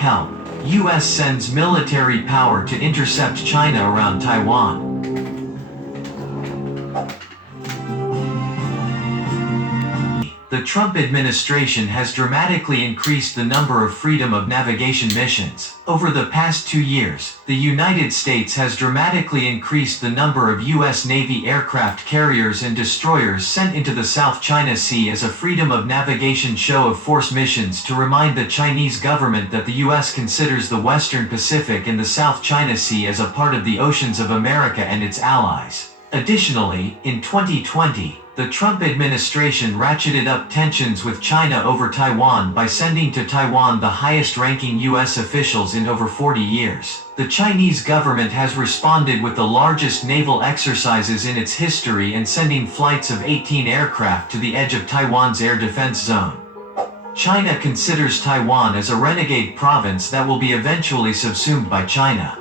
help. US sends military power to intercept China around Taiwan. The Trump administration has dramatically increased the number of freedom of navigation missions. Over the past 2 years, the United States has dramatically increased the number of U.S. Navy aircraft carriers and destroyers sent into the South China Sea as a freedom of navigation show of force missions to remind the Chinese government that the U.S. considers the Western Pacific and the South China Sea as a part of the oceans of America and its allies. Additionally, in 2020, the Trump administration ratcheted up tensions with China over Taiwan by sending to Taiwan the highest-ranking U.S. officials in over 40 years. The Chinese government has responded with the largest naval exercises in its history and sending flights of 18 aircraft to the edge of Taiwan's air defense zone. China considers Taiwan as a renegade province that will be eventually subsumed by China.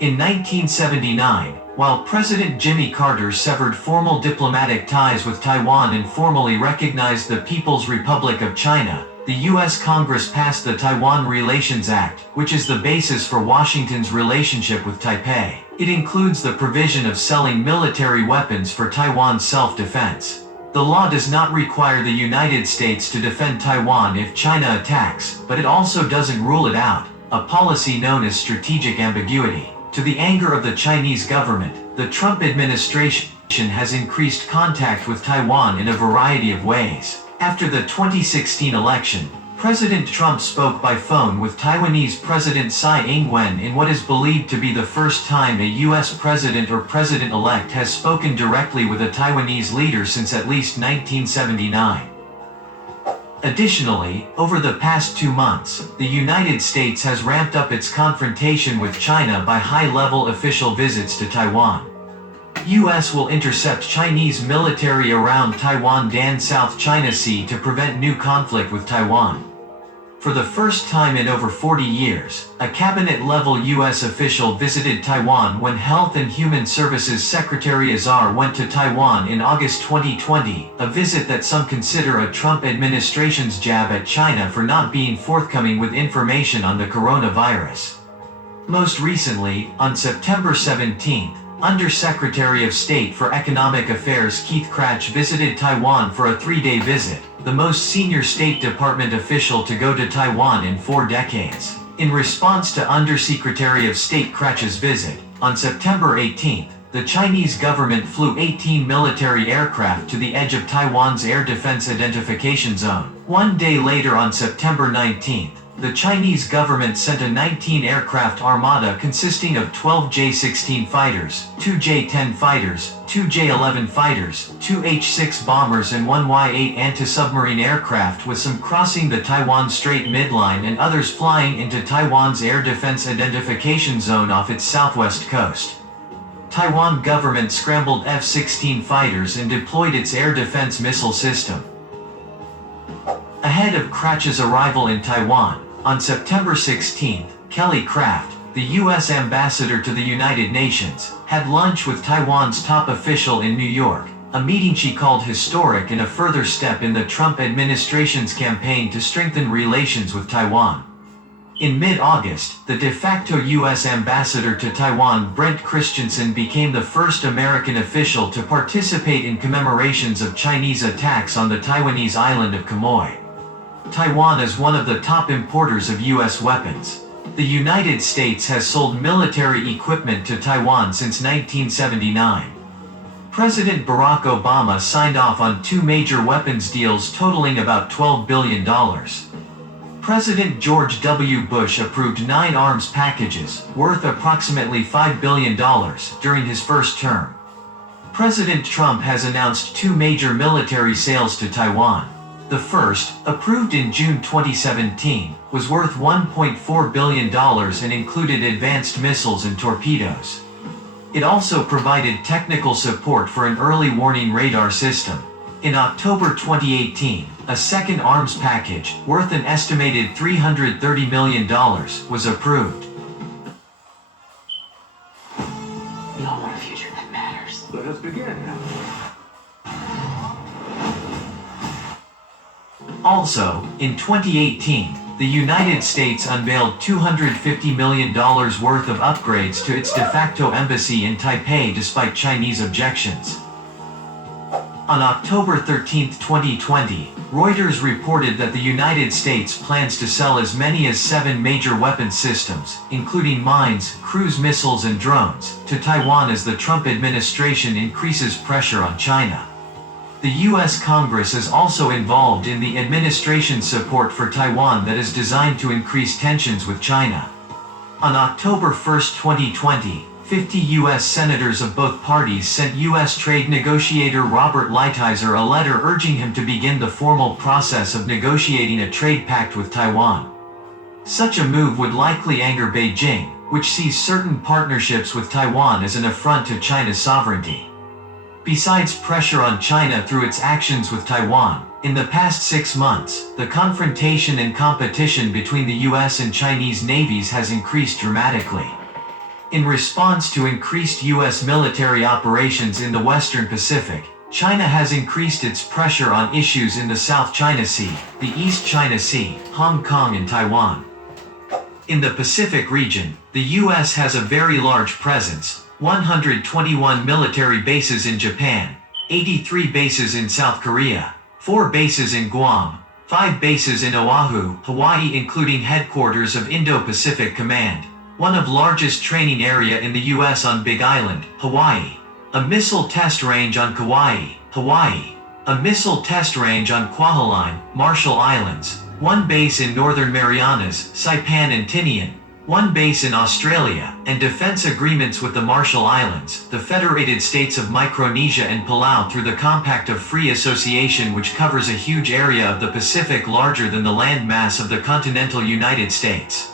In 1979, while President Jimmy Carter severed formal diplomatic ties with Taiwan and formally recognized the People's Republic of China, the U.S. Congress passed the Taiwan Relations Act, which is the basis for Washington's relationship with Taipei. It includes the provision of selling military weapons for Taiwan's self-defense. The law does not require the United States to defend Taiwan if China attacks, but it also doesn't rule it out, a policy known as strategic ambiguity. To the anger of the Chinese government, the Trump administration has increased contact with Taiwan in a variety of ways. After the 2016 election, President Trump spoke by phone with Taiwanese President Tsai Ing-wen in what is believed to be the first time a U.S. president or president-elect has spoken directly with a Taiwanese leader since at least 1979. Additionally, over the past 2 months, the United States has ramped up its confrontation with China by high-level official visits to Taiwan. U.S. will intercept Chinese military around Taiwan-Dan South China Sea to prevent new conflict with Taiwan. For the first time in over 40 years, a cabinet-level U.S. official visited Taiwan when Health and Human Services Secretary Azar went to Taiwan in August 2020, a visit that some consider a Trump administration's jab at China for not being forthcoming with information on the coronavirus. Most recently, on September 17, Undersecretary of State for Economic Affairs Keith Krach visited Taiwan for a 3-day visit, the most senior State Department official to go to Taiwan in 4 decades. In response to Undersecretary of State Krach's visit, on September 18, the Chinese government flew 18 military aircraft to the edge of Taiwan's air defense identification zone. 1 day later on September 19, the Chinese government sent a 19-aircraft armada consisting of 12 J-16 fighters, 2 J-10 fighters, 2 J-11 fighters, 2 H-6 bombers and 1 Y-8 anti-submarine aircraft, with some crossing the Taiwan Strait midline and others flying into Taiwan's air defense identification zone off its southwest coast. Taiwan government scrambled F-16 fighters and deployed its air defense missile system. Ahead of Krach's arrival in Taiwan, on September 16, Kelly Craft, the U.S. ambassador to the United Nations, had lunch with Taiwan's top official in New York, a meeting she called historic and a further step in the Trump administration's campaign to strengthen relations with Taiwan. In mid-August, the de facto U.S. ambassador to Taiwan Brent Christensen became the first American official to participate in commemorations of Chinese attacks on the Taiwanese island of Quemoy. Taiwan is one of the top importers of U.S. weapons. The United States has sold military equipment to Taiwan since 1979. President Barack Obama signed off on 2 major weapons deals totaling about $12 billion. President George W. Bush approved 9 arms packages, worth approximately $5 billion, during his first term. President Trump has announced 2 major military sales to Taiwan. The first, approved in June 2017, was worth $1.4 billion and included advanced missiles and torpedoes. It also provided technical support for an early warning radar system. In October 2018, a second arms package, worth an estimated $330 million, was approved. We all want a future that matters. Let us begin. Also, in 2018, the United States unveiled $250 million worth of upgrades to its de facto embassy in Taipei despite Chinese objections. On October 13, 2020, Reuters reported that the United States plans to sell as many as 7 major weapons systems, including mines, cruise missiles and drones, to Taiwan as the Trump administration increases pressure on China. The U.S. Congress is also involved in the administration's support for Taiwan that is designed to increase tensions with China. On October 1, 2020, 50 U.S. senators of both parties sent U.S. trade negotiator Robert Lighthizer a letter urging him to begin the formal process of negotiating a trade pact with Taiwan. Such a move would likely anger Beijing, which sees certain partnerships with Taiwan as an affront to China's sovereignty. Besides pressure on China through its actions with Taiwan, in the past 6 months, the confrontation and competition between the U.S. and Chinese navies has increased dramatically. In response to increased U.S. military operations in the Western Pacific, China has increased its pressure on issues in the South China Sea, the East China Sea, Hong Kong and Taiwan. In the Pacific region, the U.S. has a very large presence, 121 military bases in Japan, 83 bases in South Korea, 4 bases in Guam, 5 bases in Oahu, Hawaii including headquarters of Indo-Pacific Command, one of largest training area in the U.S. on Big Island, Hawaii, a missile test range on Kauai, Hawaii, a missile test range on Kwajalein, Marshall Islands, 1 base in Northern Marianas, Saipan and Tinian, 1 base in Australia, and defense agreements with the Marshall Islands, the Federated States of Micronesia and Palau through the Compact of Free Association which covers a huge area of the Pacific larger than the land mass of the continental United States.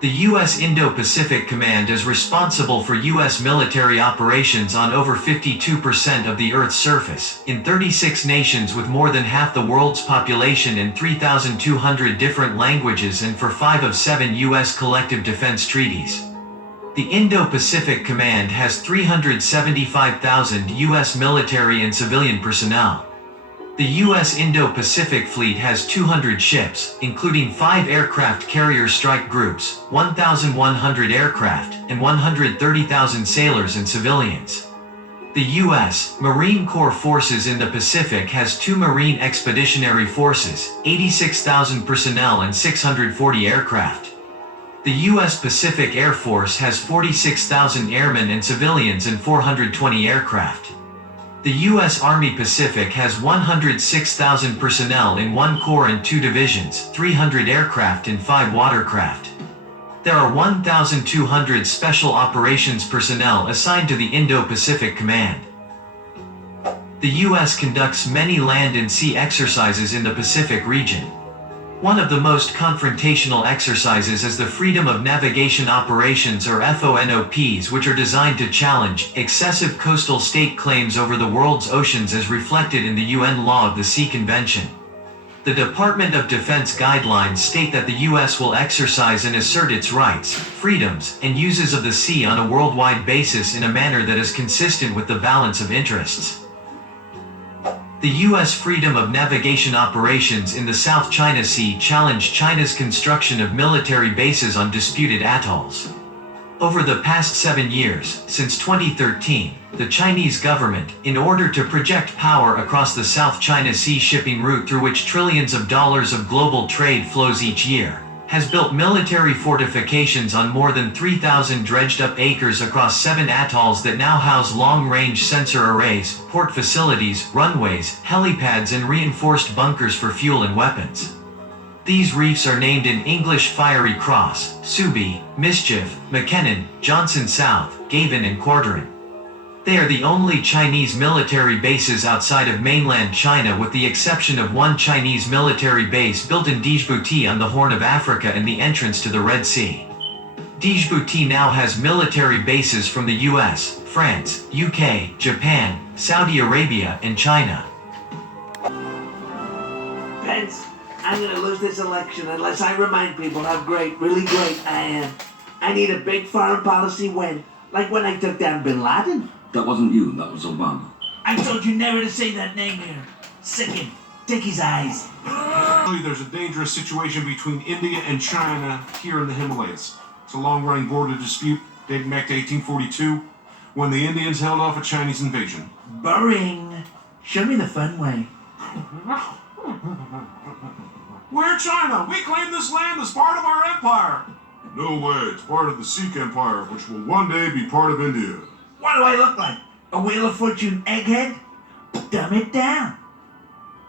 The U.S. Indo-Pacific Command is responsible for U.S. military operations on over 52% of the Earth's surface, in 36 nations with more than half the world's population and 3,200 different languages and for 5 of 7 U.S. collective defense treaties. The Indo-Pacific Command has 375,000 U.S. military and civilian personnel. The U.S. Indo-Pacific Fleet has 200 ships, including 5 aircraft carrier strike groups, 1,100 aircraft, and 130,000 sailors and civilians. The U.S. Marine Corps Forces in the Pacific has 2 Marine Expeditionary Forces, 86,000 personnel and 640 aircraft. The U.S. Pacific Air Force has 46,000 airmen and civilians and 420 aircraft. The U.S. Army Pacific has 106,000 personnel in 1 corps and 2 divisions, 300 aircraft and 5 watercraft. There are 1,200 special operations personnel assigned to the Indo-Pacific Command. The U.S. conducts many land and sea exercises in the Pacific region. One of the most confrontational exercises is the Freedom of Navigation Operations or FONOPs, which are designed to challenge excessive coastal state claims over the world's oceans as reflected in the UN Law of the Sea Convention. The Department of Defense guidelines state that the U.S. will exercise and assert its rights, freedoms, and uses of the sea on a worldwide basis in a manner that is consistent with the balance of interests. The U.S. Freedom of Navigation operations in the South China Sea challenge China's construction of military bases on disputed atolls. Over the past 7 years, since 2013, the Chinese government, in order to project power across the South China Sea shipping route through which trillions of dollars of global trade flows each year, has built military fortifications on more than 3,000 dredged-up acres across 7 atolls that now house long-range sensor arrays, port facilities, runways, helipads and reinforced bunkers for fuel and weapons. These reefs are named in English Fiery Cross, Subi, Mischief, McKinnon, Johnson South, Gavin and Quarterin. They are the only Chinese military bases outside of mainland China with the exception of one Chinese military base built in Djibouti on the Horn of Africa and the entrance to the Red Sea. Djibouti now has military bases from the US, France, UK, Japan, Saudi Arabia and China. Pence, I'm gonna lose this election unless I remind people how great, really great I am. I need a big foreign policy win, like when I took down Bin Laden. That wasn't you, that was Obama. I told you never to say that name here. Sick him. Take his eyes. There's a dangerous situation between India and China here in the Himalayas. It's a long-running border dispute dating back to 1842, when the Indians held off a Chinese invasion. Boring. Show me the fun way. We're China. We claim this land as part of our empire. No way. It's part of the Sikh Empire, which will one day be part of India. What do I look like? A Wheel of Fortune egghead? Dumb it down.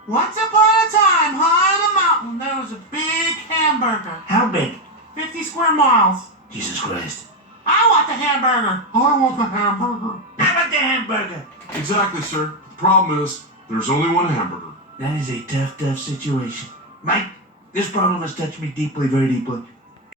Once upon a time, high on a mountain, there was a big hamburger. How big? 50 square miles. Jesus Christ. I want the hamburger. I want the hamburger. I want the hamburger. Exactly, sir. The problem is, there's only one hamburger. That is a tough situation. Mike, this problem has touched me deeply, very deeply.